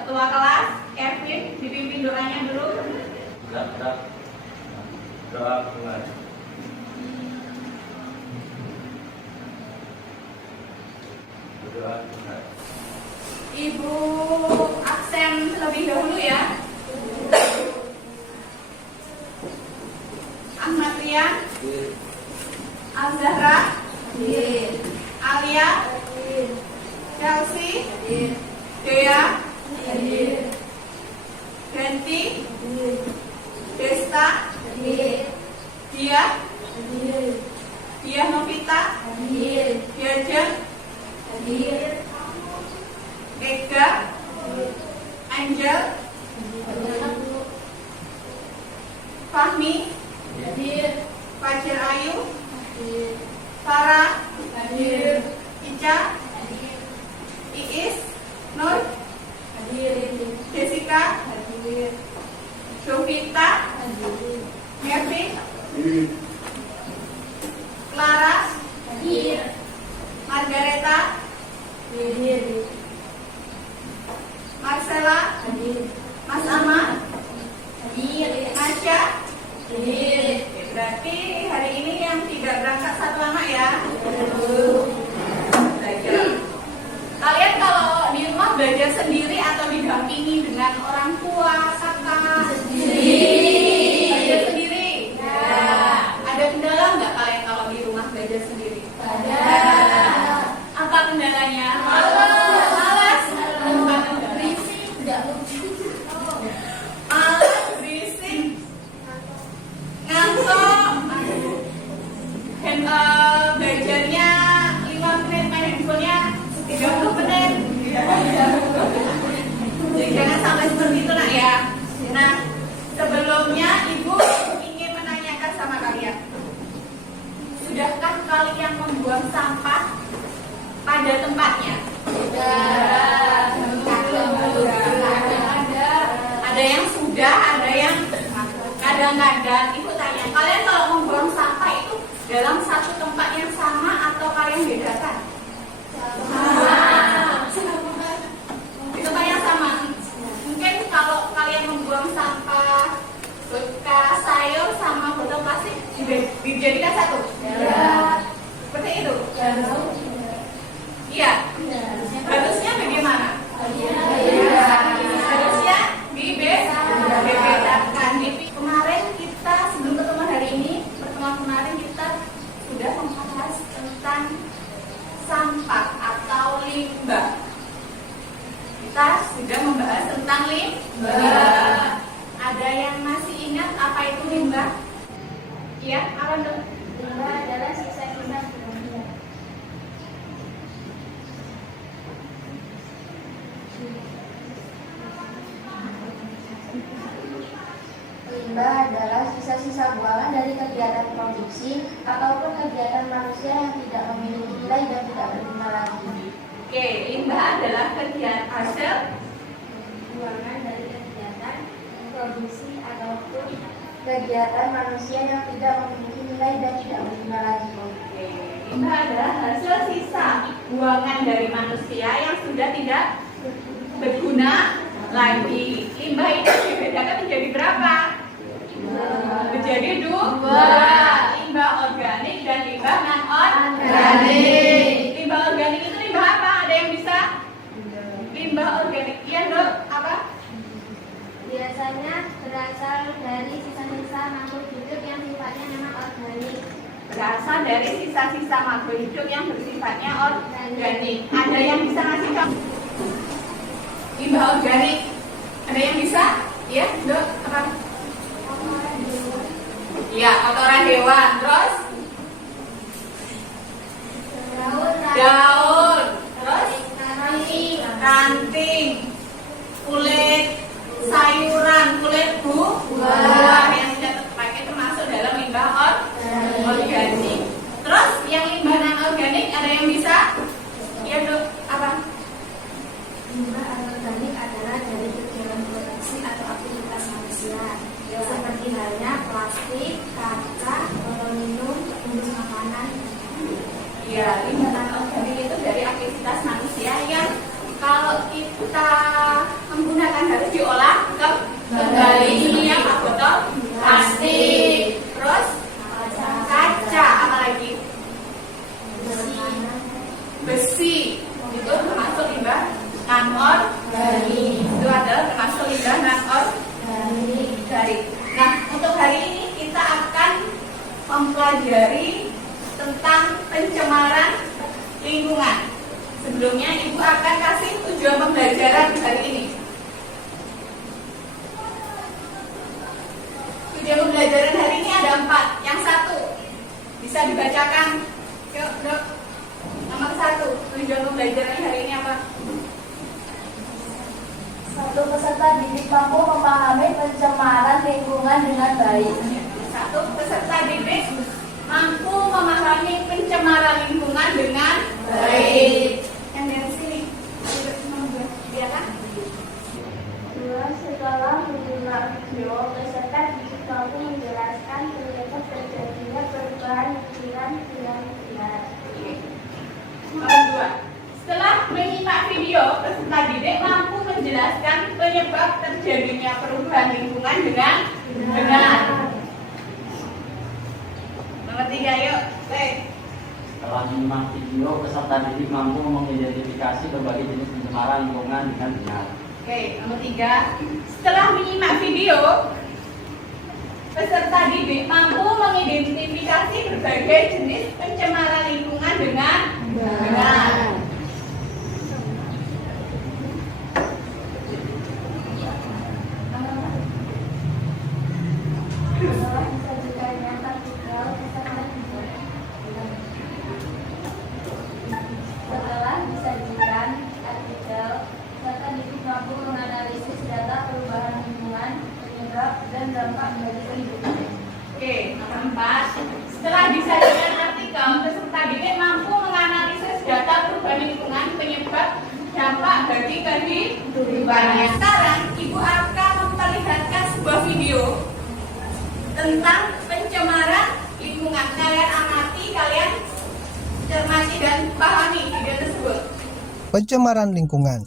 Ketua kelas, Kevin, dipimpin doanya dulu. Doa Tuhan. Doa Tuhan. Ibu absen terlebih dahulu ya. Ahmad Rian, Al-Zahra, Alia, Chelsea, Dea, Ganti, Desta, Dia, Dia Novita, Diajan, Ega, Angel, Fahmi, Fajar Ayu, Farah, Ica, Iis, Nur, Jessica, Jovita, Kevin, Clara, Margareta, Marcella, Mas Ahmad, Nasya. Berarti hari ini yang tidak berangkat satu anak ya. Kalian kalau di rumah belajar sendiri atau didampingi dengan orang tua, kakak? Belajar sendiri. Ada kendala nggak kalian kalau di rumah belajar sendiri? Ada. Apa kendalanya? Malas. Berisik. Malas, berisik. Ngantuk. Belajarnya 5 menit, main handphonenya 30 menit. Jadi jangan sampai seperti itu nak ya. Nah, sebelumnya ibu ingin menanyakan sama kalian, sudahkah kalian membuang sampah pada tempatnya? Ada yang sudah, ada yang kadang-kadang. Ibu tanya, kalian kalau membuang sampah itu dalam satu tempat yang sama atau kalian bedakan? Di tempat yang sama. Mungkin kalau kalian membuang sampah bekas sayur sama botol plastik dijadikan satu. Seperti itu. Iya. Harusnya bagaimana? Harusnya dibedakan. Kemarin kita sebelum pertemuan hari ini, pertemuan kemarin kita sudah membahas tentang sampah atau limbah. Kita sudah membahas tentang limbah. Ada yang masih ingat apa itu limbah? Iya, apa tuh? Limbah adalah sisa-sisa benda. Limbah adalah sisa-sisa buangan dari kegiatan produksi ataupun kegiatan manusia yang tidak memiliki nilai dan tidak berguna lagi. Oke, limbah adalah kegiatan hasil Buangan dari kegiatan produksi ataupun kegiatan manusia yang tidak memiliki nilai dan tidak berguna lagi. Oke, limbah adalah hasil sisa buangan dari manusia yang sudah tidak berguna lagi. Limbah itu dibedakan menjadi berapa? Menjadi dua. Limbah organik dan limbah non-organik. Limbah organik itu limbah apa? Ada yang bisa? Limbah organik. Iya, Dok. Apa? Biasanya berasal dari sisa-sisa makhluk hidup yang sifatnya memang organik. Berasal dari sisa-sisa makhluk hidup yang bersifatnya organik. Ada yang bisa ngasih kamu? Limbah organik. Ada yang bisa? Iya, Dok. Apa? Iya, kotoran hewan. Terus? Daun. Terus? Ranting. Kulit sayuran, kulit buah yang sudah terpakai termasuk dalam limbah organik. Terus yang limbah non organik ada yang bisa? Iya, Dok. Apa? Limbah anorganik adalah dari kegiatan produksi atau aktivitas manusia, seperti halnya plastik, kaca, botol minum, bungkus makanan. Ya, limbah non organik itu dari aktivitas manusia yang kalau kita menggunakan akan harus diolah kembali. Ini apa? Botol plastik. Terus kaca, apa lagi? Besi. Itu termasuk limbah non-organik. Itu adalah termasuk limbah non-organik. Nah, untuk hari ini kita akan mempelajari tentang pencemaran lingkungan. Sebelumnya Ibu akan kasih tujuan pembelajaran hari ini. Tujuan pembelajaran hari ini ada 4. Yang satu bisa dibacakan. Yuk, Dok. Nomor 1, tujuan pembelajaran hari ini apa? Satu, peserta didik mampu memahami pencemaran lingkungan dengan baik. Satu, peserta didik mampu memahami pencemaran lingkungan dengan baik. Yang dari sini, ya kan? Dua, setelah menyimak video, peserta didik mampu menjelaskan penyebab terjadinya perubahan lingkungan dengan benar. Nomor 2, setelah menyimak video, peserta didik mampu menjelaskan penyebab terjadinya perubahan lingkungan dengan benar. Nomor 3, yuk. Setelah menyimak video, peserta didik mampu mengidentifikasi berbagai jenis pencemaran lingkungan dengan benar. Oke, nomor 3, setelah menyimak video, peserta didik mampu mengidentifikasi berbagai jenis pencemaran lingkungan dengan benar. Setelah disajikan artikel, peserta didik mampu menganalisis data perubahan lingkungan, penyebab dan dampak bagi kehidupan. Oke, nomor 4, setelah disajikan artikel, peserta didik mampu menganalisis data perubahan lingkungan, penyebab, dampak bagi kehidupannya. Sekarang Ibu akan memperlihatkan sebuah video tentang pencemaran lingkungan. Kalian amati, kalian cermati dan pahami video tersebut. Pencemaran lingkungan.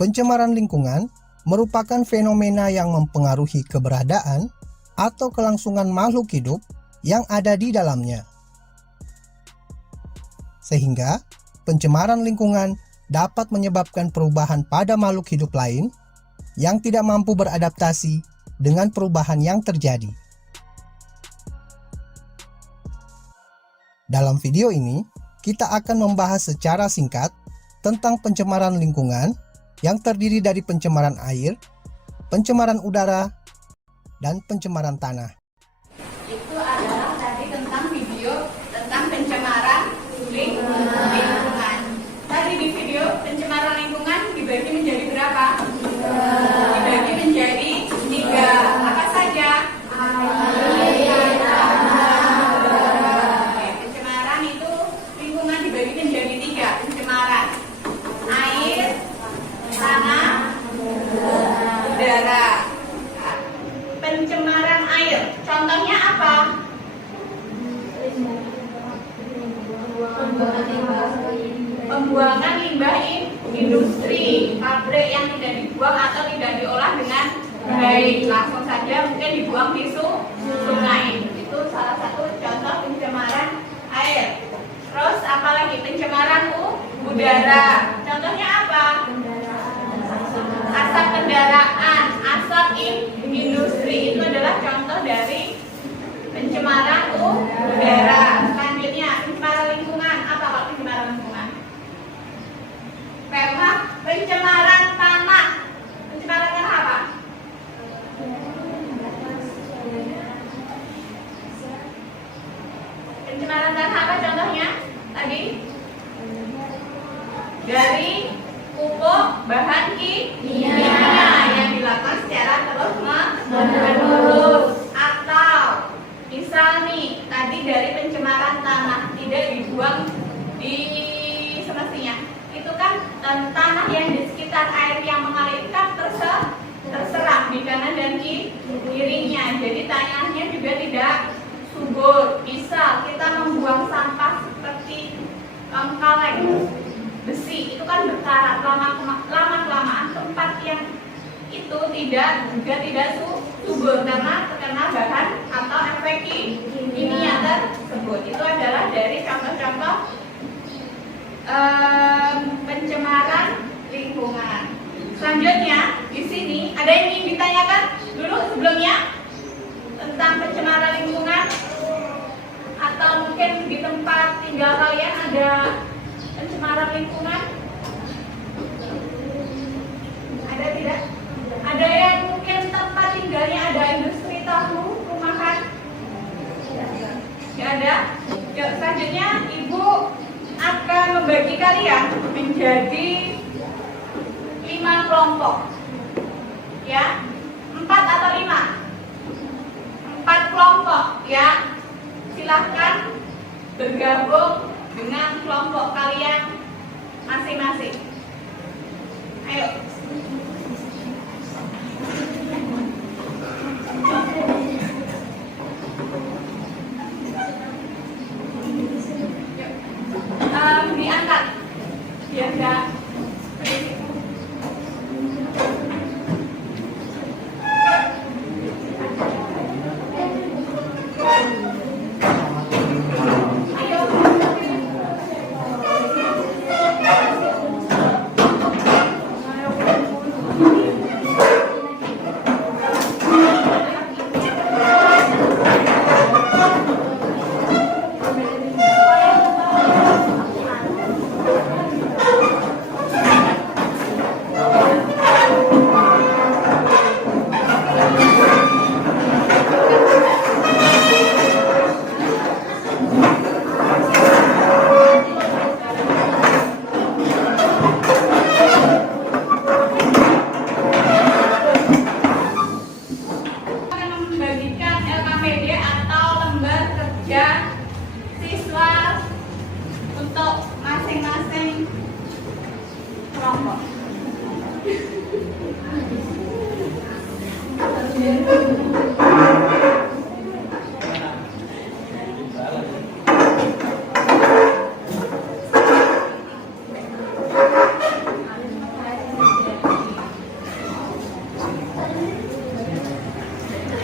Pencemaran lingkungan merupakan fenomena yang mempengaruhi keberadaan atau kelangsungan makhluk hidup yang ada di dalamnya. Sehingga, pencemaran lingkungan dapat menyebabkan perubahan pada makhluk hidup lain yang tidak mampu beradaptasi dengan perubahan yang terjadi. Dalam video ini, kita akan membahas secara singkat tentang pencemaran lingkungan yang terdiri dari pencemaran air, pencemaran udara, dan pencemaran tanah. Itu adalah tadi tentang video tentang pencemaran lingkungan. Tadi di video pencemaran lingkungan dibagi menjadi berapa? Dibagi menjadi 3. Apa saja? Pencemaran itu lingkungan dibagi menjadi 3. Pencemaran air, tanah, udara. Pencemaran air, contohnya apa? Pembuangan limbah industri, pabrik yang tidak dibuang atau tidak diolah dengan baik, langsung saja mungkin dibuang di sungai. Itu salah satu contoh pencemaran air. Terus apalagi pencemaran udara, contohnya apa? Asap kendaraan, asap industri, itu adalah contoh dari pencemaran udara. Selanjutnya pencemaran lingkungan, apa kalau pencemaran lingkungan? Pencemaran tanah. Pencemaran tanah apa? Pencemaran tanah apa contohnya? Tadi dari pupuk bahan kimia yang dilakukan secara terus-menerus, atau misal nih tadi dari pencemaran tanah tidak dibuang di semestinya. Itu kan tanah yang di sekitar air yang mengalir kan terserap di kanan dan kirinya. Jadi tanahnya juga tidak subur. Misal kita membuang sampah seperti kaleng, besi, itu kan berkarat lama-kelamaan juga tidak subur karena terkena bahan atau efek kimia tersebut. Itu adalah dari contoh-contoh pencemaran lingkungan. Selanjutnya di sini ada yang ingin ditanyakan dulu sebelumnya tentang pencemaran lingkungan, atau mungkin di tempat tinggal kalian ada pencemaran lingkungan? Ada tidak? Ada yang mungkin tempat tinggalnya ada industri tahu rumahan? Tidak ada? Yuk, selanjutnya Ibu akan membagi kalian menjadi 5 kelompok. Ya, 4 atau 5? 4 kelompok ya. Silahkan bergabung dengan kelompok kalian masing-masing. Ayo. Diangkat biar enggak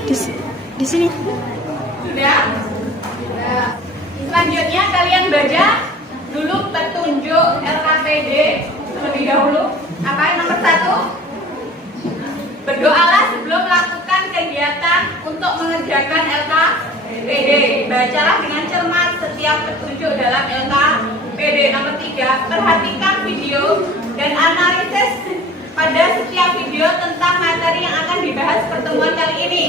berisik. Di sini. Sudah? Selanjutnya kalian baca dulu petunjuk LKPD terlebih dahulu. Apa yang nomor 1? Berdoalah sebelum melakukan kegiatan untuk mengerjakan LKPD. Bacalah dengan cermat setiap petunjuk dalam LKPD. Nomor 3, perhatikan video dan analisis pada setiap video tentang materi yang akan dibahas pertemuan kali ini.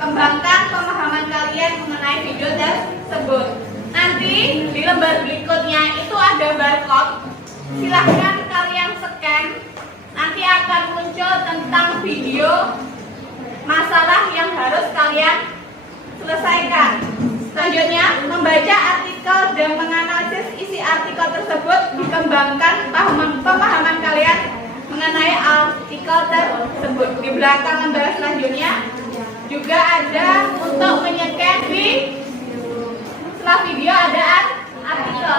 Kembangkan pemahaman kalian mengenai video tersebut. Nanti di lembar berikutnya itu ada barcode. Silahkan kalian scan. Nanti akan muncul tentang video masalah yang harus kalian selesaikan. Selanjutnya, membaca artikel dan menganalisis isi artikel tersebut. Dikembangkan pemahaman kalian mengenai artikel tersebut. Di belakang lembar selanjutnya juga ada untuk menyekan setelah video ada artikel.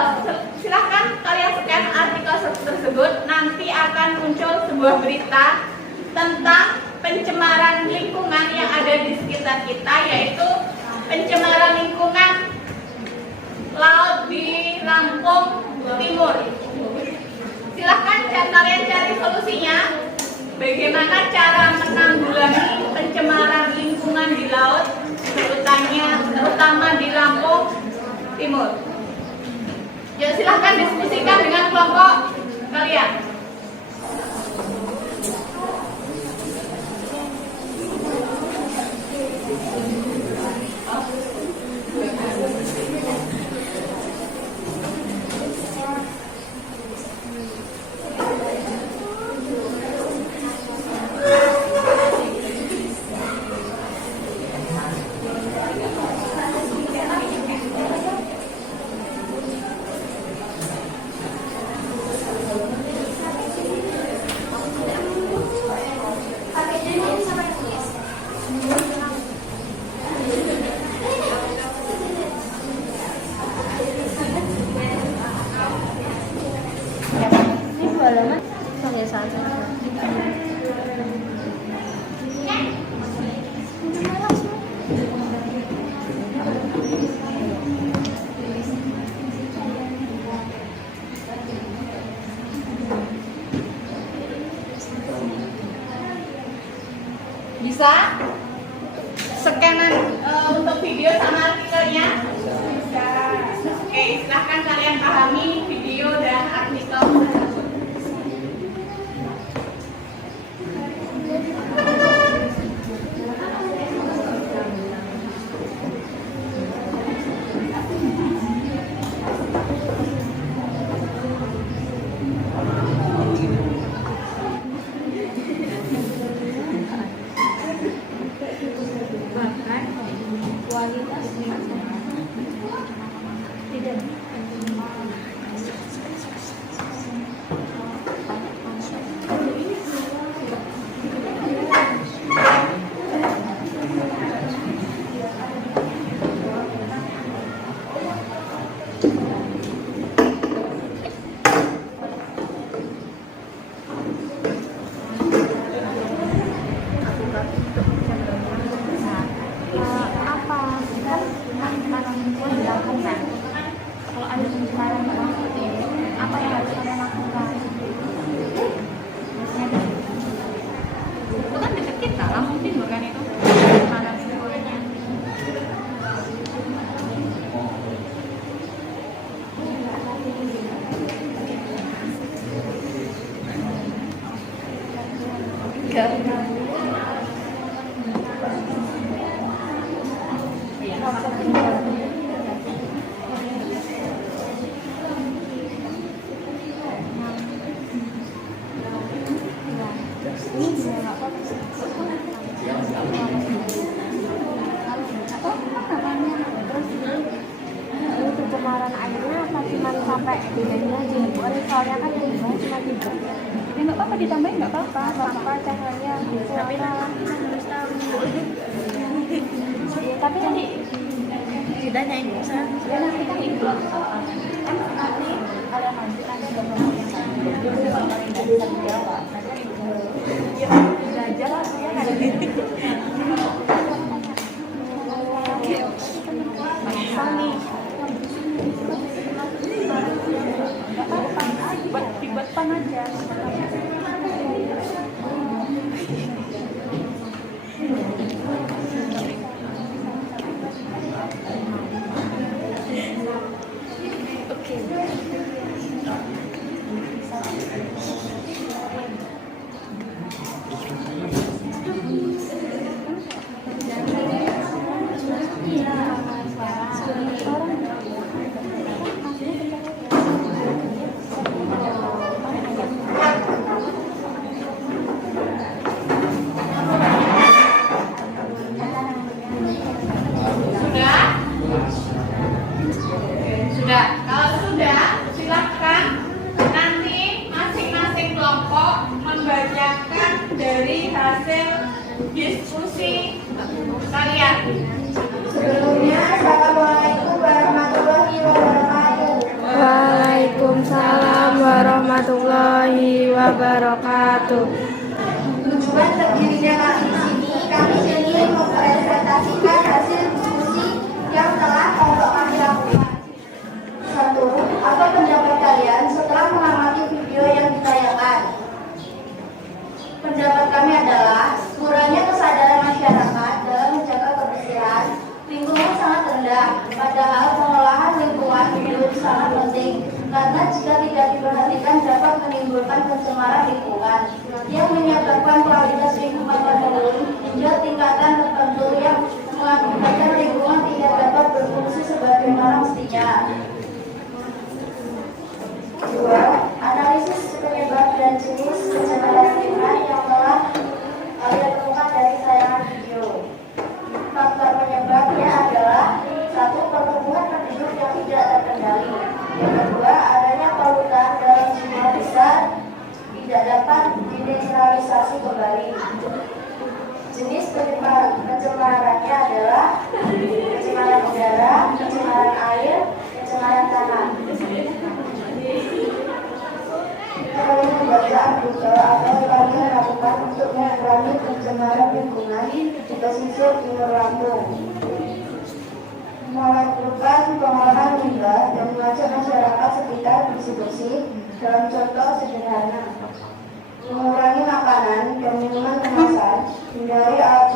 Silahkan kalian scan artikel tersebut. Nanti akan muncul sebuah berita tentang pencemaran lingkungan yang ada di sekitar kita, yaitu pencemaran lingkungan laut di Lampung Timur. Silahkan kalian cari solusinya. Bagaimana cara menanggulangi pencemaran lingkungan di laut, terutama di Lampung Timur. Ya, silahkan diskusikan dengan kelompok kalian. Halaman kebiasaan. Bisa? Scanan untuk video sama artikelnya? Bisa. Oke, silahkan kalian pahami video dan artikel. Itu kan deket kita, langsung timbul kan itu. Mana simbolnya? Pencemaran airnya apa cuma sampai bedanya jempol, soalnya kan jempol cuma tiga. Ya nggak apa-apa, ditambahin nggak apa-apa. Apa cahaya Tapi suara. harus tahu. Tapi tadi Sudah nyanyi bisa. ya nanti kan itu nanti kalau nanti ada Belajar lah ya kan. Dibuat pan aja. Sudah? Kalau sudah, silakan nanti masing-masing kelompok membacakan dari hasil diskusi kalian. Sebelumnya, Assalamualaikum warahmatullahi wabarakatuh. Waalaikumsalam warahmatullahi wabarakatuh. Tujuan terdirinya kami di sini, kami ingin mempresentasikan hasil diskusi yang telah kelompok kami lakukan. Satu, apa pendapat kalian setelah mengamati video yang ditayangkan? Pendapat kami adalah kurangnya kesadaran masyarakat dalam menjaga kebersihan lingkungan sangat rendah. Padahal pengolahan lingkungan hidup sangat penting karena jika tidak diperhatikan dapat menimbulkan pencemaran lingkungan yang menyebabkan kualitas lingkungan menurun hingga tingkatan tertentu yang mengakibatkan lingkungan tidak dapat berfungsi sebagaimana mestinya. Dua, analisis penyebab dan jenis pencemaran lingkungan yang telah kalian temukan dari tayangan video. Faktor penyebabnya adalah satu, pertumbuhan penduduk yang tidak terkendali. Yang kedua, adanya polutan dalam jumlah besar tidak dapat dinetralisasi kembali. Jenis pencemarannya adalah pencemaran udara, pencemaran air, pencemaran tanah. Kami membaca artikel atau kami lakukan untuk mengurangi pencemaran lingkungan di pesisir Timur Lampung. Melakukan pengolahan limbah dan mengajak masyarakat sekitar bersih-bersih dalam contoh sederhana. Mengurangi makanan dan minuman kemasan, hindari alat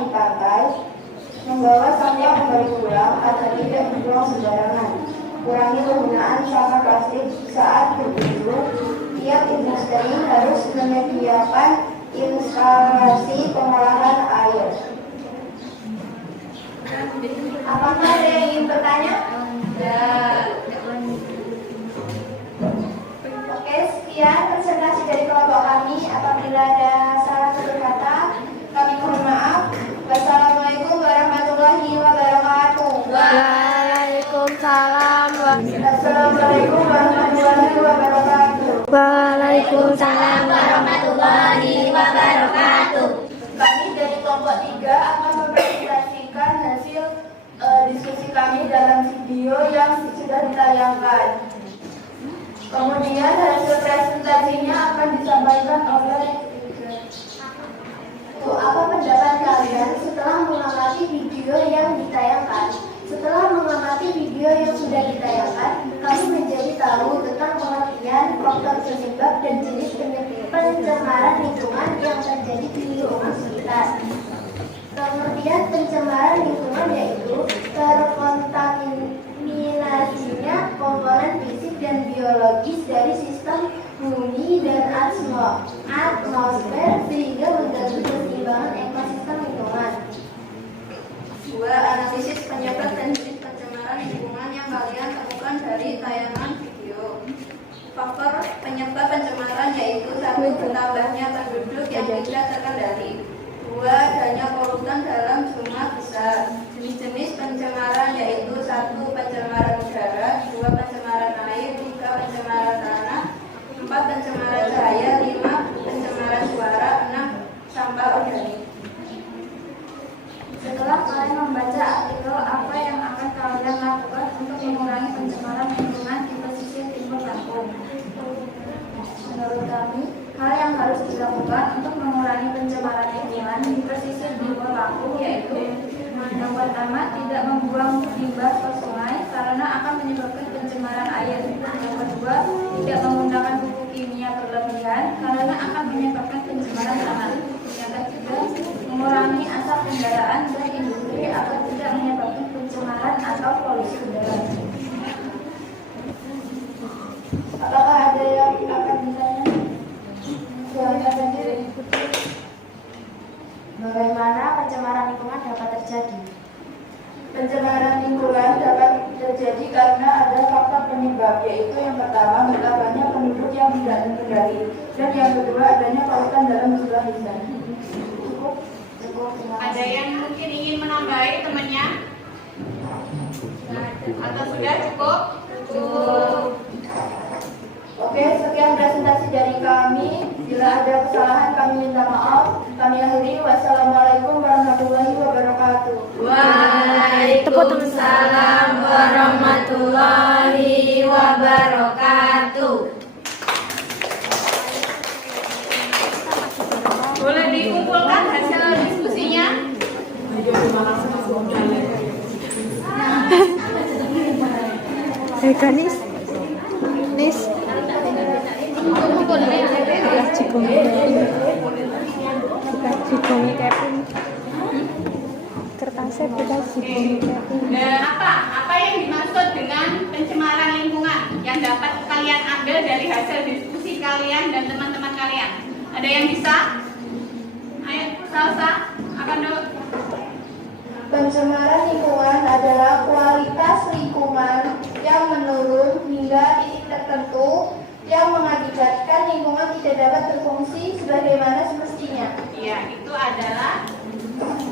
di pantai, membawa sampah kembali pulang agar tidak dibuang sembarangan. Kurangi penggunaan sampah plastik saat berkunjung. Tiap industri harus menyediakan instalasi pengolahan air. Apakah ada yang ingin bertanya? Oke, sekian presentasi dari kelompok kami. Apabila ada salah satu kata, kami mohon maaf. Wassalamualaikum warahmatullahi wabarakatuh. Waalaikumsalam. Assalamualaikum warahmatullahi wabarakatuh. Waalaikumsalam. Warahmatullahi wabarakatuh. Kami dari kelompok 3 akan mempresentasikan hasil diskusi kami dalam video yang sudah ditayangkan. Kemudian hasil presentasinya akan disampaikan oleh apa pendapat kalian setelah mengamati video yang ditayangkan? Setelah mengamati video yang sudah ditayangkan, kami menjadi tahu tentang pengertian faktor penyebab dan jenis pencemaran lingkungan yang terjadi di lingkungan sekitar. Pengertian pencemaran lingkungan yaitu terkontaminasinya komponen fisik dan biologis dari sistem bumi dan atmosfer sehingga mengganggu keseimbangan ekosistem lingkungan. 2. Analisis penyebab dan jenis pencemaran lingkungan yang kalian temukan dari tayangan video. Faktor penyebab pencemaran yaitu 1. Bertambahnya penduduk yang tidak terkendali. 2. Adanya polutan dalam jumlah besar. Jenis-jenis pencemaran yaitu 1. Pencemaran udara, 2. Pencemaran air, 3. Pencemaran tanah, 4. Pencemaran cahaya, 5. Pencemaran suara, 6. Sampah organik. Setelah kalian membaca artikel, apa yang akan kalian lakukan untuk mengurangi pencemaran lingkungan di pesisir timur Lampung? Menurut kami, hal yang harus dilakukan untuk mengurangi pencemaran lingkungan di pesisir timur Lampung yaitu yang pertama, tidak membuang limbah ke sungai karena akan menyebabkan pencemaran air. Yang kedua, tidak menggunakan pupuk kimia berlebihan karena akan menyebabkan pencemaran tanah. Yang ketiga, mengurangi asap kendaraan dan industri agar tidak menyebabkan pencemaran atau polusi udara. Apakah ada yang akan ditanya? Silakan saja. Bagaimana pencemaran lingkungan dapat terjadi? Pencemaran lingkungan dapat terjadi karena ada faktor penyebab, yaitu yang pertama, bertambahnya penduduk yang tidak terkendali, dan yang kedua, adanya polutan dalam jumlah besar. Cukup. Ada yang mungkin ingin menambahi temannya? Atau sudah cukup? Cukup. Oke, sekian presentasi dari kami. Bila ada kesalahan kami minta maaf. Kami akhiri. Wassalamualaikum warahmatullahi wabarakatuh. Waalaikumsalam warahmatullahi wabarakatuh. Boleh dikumpulkan hasil diskusinya? Nis. Jibongi Kevin. Kertasnya beda jibongi Kevin. Dan apa yang dimaksud dengan pencemaran lingkungan yang dapat kalian ambil dari hasil diskusi kalian dan teman-teman kalian? Ada yang bisa? Ayo, Salsa, apa dulu? Pencemaran lingkungan adalah kualitas lingkungan yang menurun hingga titik tertentu yang mengakibatkan lingkungan tidak dapat berfungsi sebagaimana semestinya. Iya, itu adalah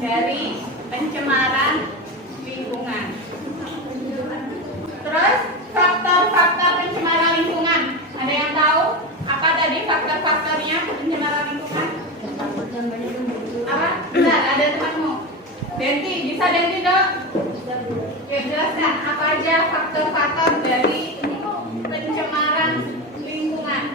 dari pencemaran lingkungan. Terus faktor-faktor pencemaran lingkungan. Ada yang tahu apa tadi faktor-faktornya pencemaran lingkungan? Apa? Benar, ada temanmu. Denti, bisa Denti dok? Ya, jelaskan apa aja faktor-faktor dari pencemaran lingkungan.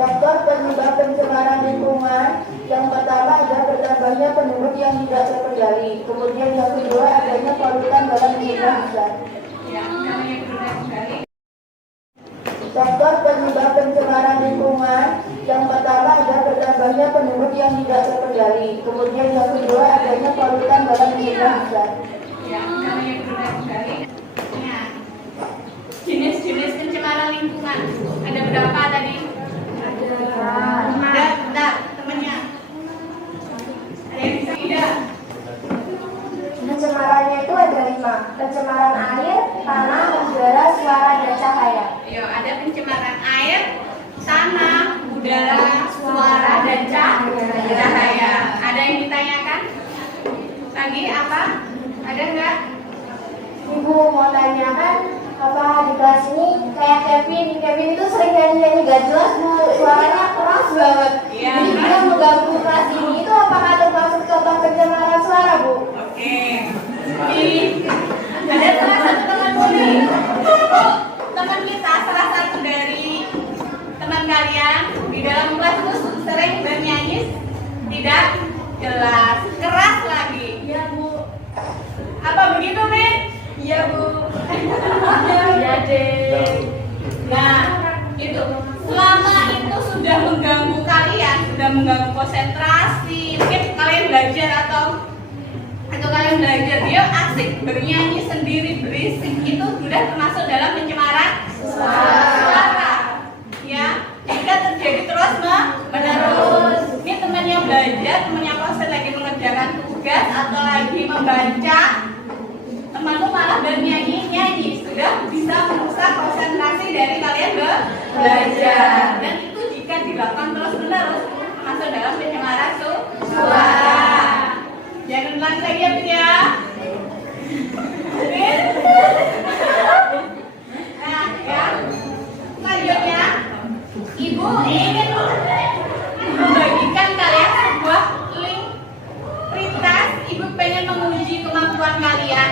Faktor penyebab pencemaran lingkungan yang pertama adalah bertambahnya penduduk yang tidak terkendali. Kemudian yang kedua adanya polutan dalam jumlah besar. Ya, namanya kembali. Faktor penyebab pencemaran yang tidak terkendali. Kemudian yang kedua adanya polutan dalam jumlah besar. Ya, namanya berkendali. Nah, jenis-jenis pencemaran lingkungan ada berapa tadi? Ada, bentar, temennya. Ada yang bisa tidak? Pencemarannya itu ada 5. Pencemaran air, tanah, udara, suara, dan cahaya. Ayo, ada pencemaran air, tanah, udara, suara, dan cahaya. Ada yang ditanyakan? Lagi apa? Ada enggak? Ibu mau tanyakan apa di kelas ini kayak Kevin itu sering nyanyi gak jelas Bu, suaranya keras banget. Iya. Jadi dia mengganggu kelas ini, itu apakah termasuk contoh pencemaran suara Bu? Oke. Ada salah satu teman nih. Teman kita, salah satu dari teman kalian di dalam kelas itu sering bernyanyi tidak jelas, keras lagi. Iya Bu. Apa begitu, Min? Iya Bu. Iya deh. Nah, itu selama itu sudah mengganggu kalian, sudah mengganggu konsentrasi, mungkin kalian belajar atau kalian belajar dia asik bernyanyi sendiri berisik, itu sudah termasuk dalam pencemaran suara. Ya, jika terjadi terus menerus. Ini temannya belajar, temannya konsen lagi mengerjakan tugas atau lagi membaca, temanmu malah bernyanyi, sudah bisa merusak konsentrasi dari kalian belajar. Dan itu jika dilakukan terus menerus termasuk dalam pencemaran suara. Jangan ulang lagi ya, Bu ya. Nah, ya. Selanjutnya, Ibu ingin membagikan kalian sebuah link prioritas. Ibu pengen menguji kemampuan kalian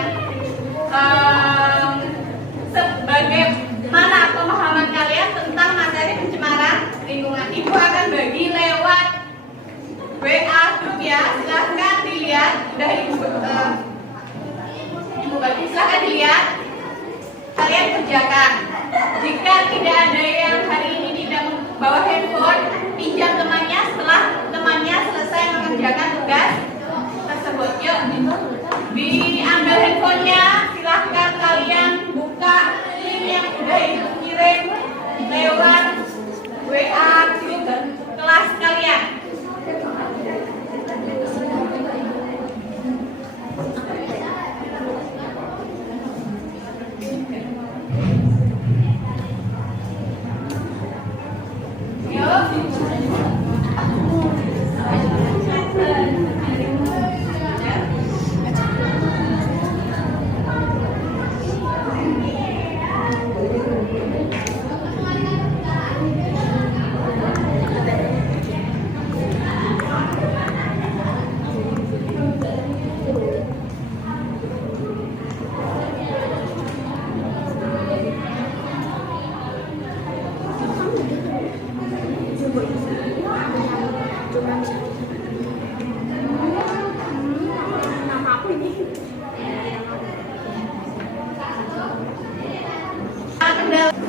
sebagaimana pemahaman kalian tentang materi pencemaran lingkungan. Ibu akan bagi lewat WA grup ya, silahkan dilihat. Udah ibu bagi, silahkan dilihat. Kalian kerjakan. Jika tidak ada yang hari ini tidak membawa handphone, pinjam temannya setelah temannya selesai mengerjakan tugas tersebut. Yuk, diambil handphonenya, silahkan kalian buka link yang udah ibu kirim lewat WA grup kelas kalian.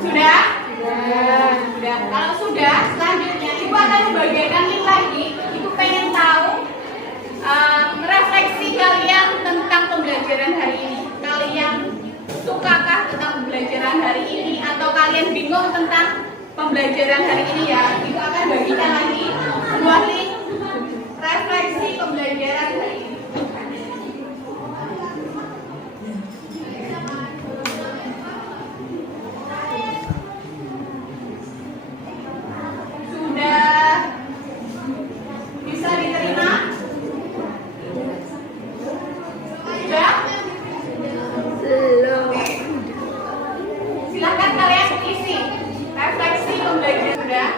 Sudah? Sudah. Kalau sudah, selanjutnya Ibu akan membagikan link lagi. Ibu pengen tahu refleksi kalian tentang pembelajaran hari ini. Kalian sukakah tentang pembelajaran hari ini atau kalian bingung tentang pembelajaran hari ini ya? Ibu akan bagikan lagi sebuah link refleksi pembelajaran hari ini. Bisa diterima? Sudah? Belum. Silahkan kalian isi refleksi pembelajaran. Sudah?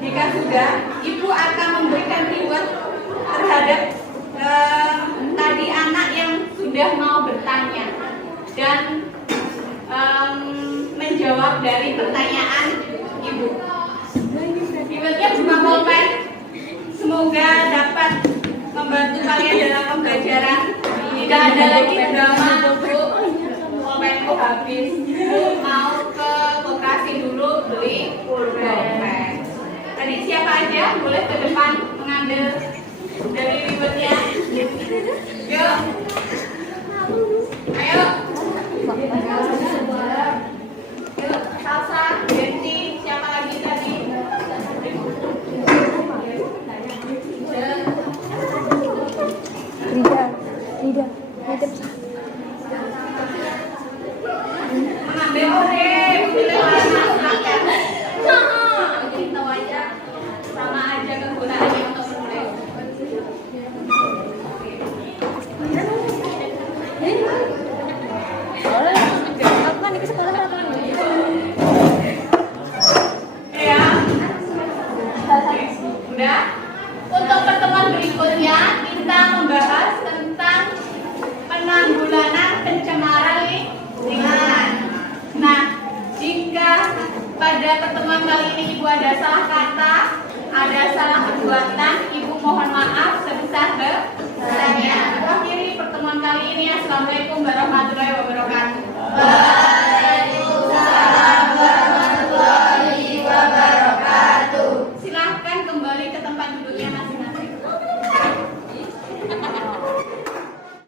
Jika sudah, Ibu akan memberikan reward terhadap tadi anak yang sudah mau bertanya dan menjawab dari pertanyaan Ibu. Rewardnya berupa pulpen. Semoga dapat membantu kalian dalam pembelajaran. Tidak ada lagi drama untuk pulpenku habis. Mau ke koperasi dulu beli pulpen. Tadi siapa aja boleh ke depan mandel dari ribetnya. Yuk. Ayo. Yuk, Salsa, Benti, siapa lagi tadi? Tidak. Mengambil orek, pilih warna makan. Bikin tahu aja, sama aja kegunaannya untuk menulis. Ya, udah. Untuk pertemuan berikutnya kita membahas tentang penanggulangan pencemaran lingkungan. Nah, jika pada pertemuan kali ini Ibu ada salah kata, ada salah perbuatan, Ibu mohon maaf sebesar-besarnya. Akhiri pertemuan kali ini. Assalamualaikum warahmatullahi wabarakatuh.